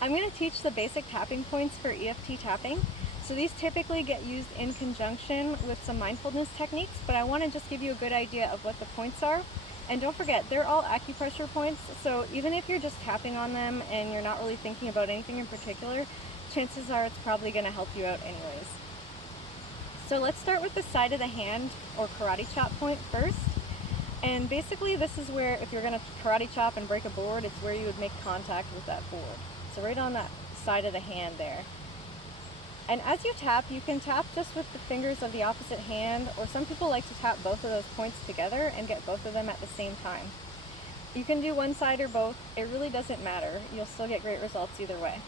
I'm going to teach the basic tapping points for EFT tapping. So these typically get used in conjunction with some mindfulness techniques, but I want to just give you a good idea of what the points are. And don't forget, they're all acupressure points, so even if you're just tapping on them and you're not really thinking about anything in particular, chances are it's probably going to help you out anyways. So let's start with the side of the hand or karate chop point first. And basically this is where, if you're going to karate chop and break a board, it's where you would make contact with that board. So right on that side of the hand there. And as you tap, you can tap just with the fingers of the opposite hand, or some people like to tap both of those points together and get both of them at the same time. You can do one side or both, it really doesn't matter. You'll still get great results either way.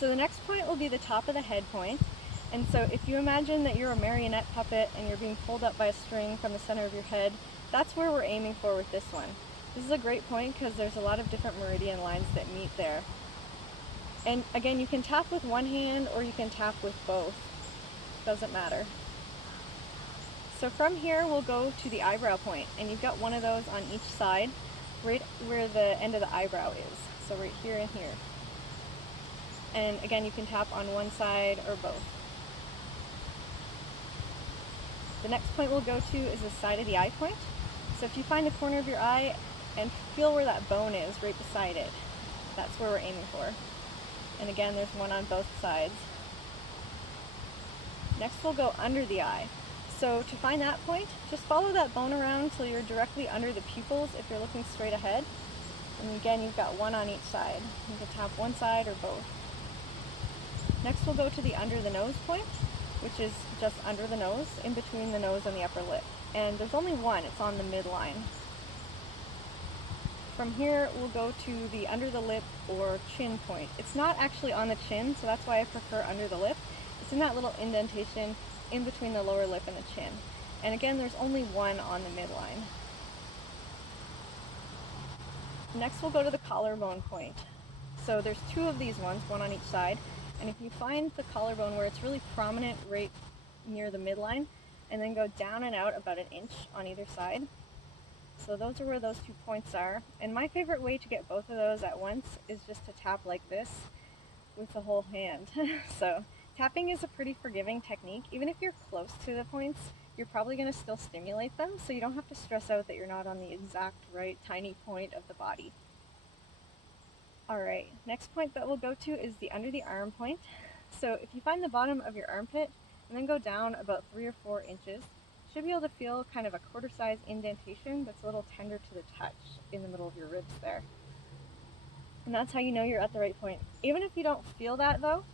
So the next point will be the top of the head point. And so if you imagine that you're a marionette puppet and you're being pulled up by a string from the center of your head, that's where we're aiming for with this one. This is a great point because there's a lot of different meridian lines that meet there. And again, you can tap with one hand or you can tap with both. Doesn't matter. So from here, we'll go to the eyebrow point, and you've got one of those on each side, right where the end of the eyebrow is. So right here and here. And again, you can tap on one side or both. The next point we'll go to is the side of the eye point. So if you find the corner of your eye and feel where that bone is right beside it, that's where we're aiming for. And again, there's one on both sides. Next we'll go under the eye. So to find that point, just follow that bone around until you're directly under the pupils if you're looking straight ahead. And again, you've got one on each side. You can tap one side or both. Next we'll go to the under the nose point, which is just under the nose, in between the nose and the upper lip. And there's only one, it's on the midline. From here, we'll go to the under the lip or chin point. It's not actually on the chin, so that's why I prefer under the lip. It's in that little indentation in between the lower lip and the chin. And again, there's only one on the midline. Next, we'll go to the collarbone point. So there's two of these ones, one on each side. And if you find the collarbone where it's really prominent right near the midline, and then go down and out about an inch on either side. So those are where those 2 points are. And my favorite way to get both of those at once is just to tap like this with the whole hand. So tapping is a pretty forgiving technique. Even if you're close to the points, you're probably going to still stimulate them, so you don't have to stress out that you're not on the exact right tiny point of the body. Alright, next point that we'll go to is the under the arm point. So if you find the bottom of your armpit and then go down about 3 or 4 inches, you should be able to feel kind of a quarter-size indentation that's a little tender to the touch in the middle of your ribs there. And that's how you know you're at the right point. Even if you don't feel that though,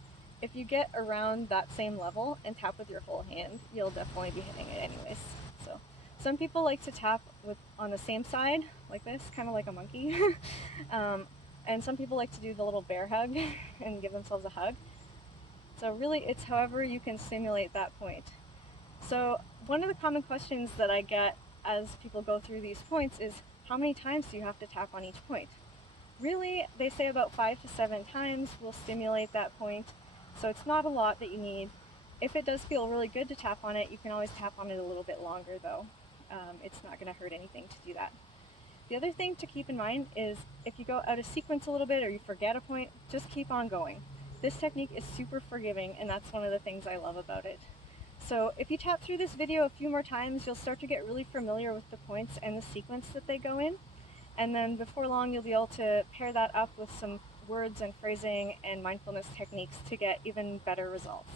if you get around that same level and tap with your whole hand, you'll definitely be hitting it anyways. So some people like to tap on the same side like this, kind of like a monkey. And some people like to do the little bear hug and give themselves a hug. So really it's however you can stimulate that point. So one of the common questions that I get as people go through these points is, how many times do you have to tap on each point? Really, they say about 5 to 7 times will stimulate that point, so it's not a lot that you need. If it does feel really good to tap on it, you can always tap on it a little bit longer though. It's not going to hurt anything to do that. The other thing to keep in mind is if you go out of sequence a little bit or you forget a point, just keep on going. This technique is super forgiving, and that's one of the things I love about it. So if you tap through this video a few more times, you'll start to get really familiar with the points and the sequence that they go in. And then before long, you'll be able to pair that up with some words and phrasing and mindfulness techniques to get even better results.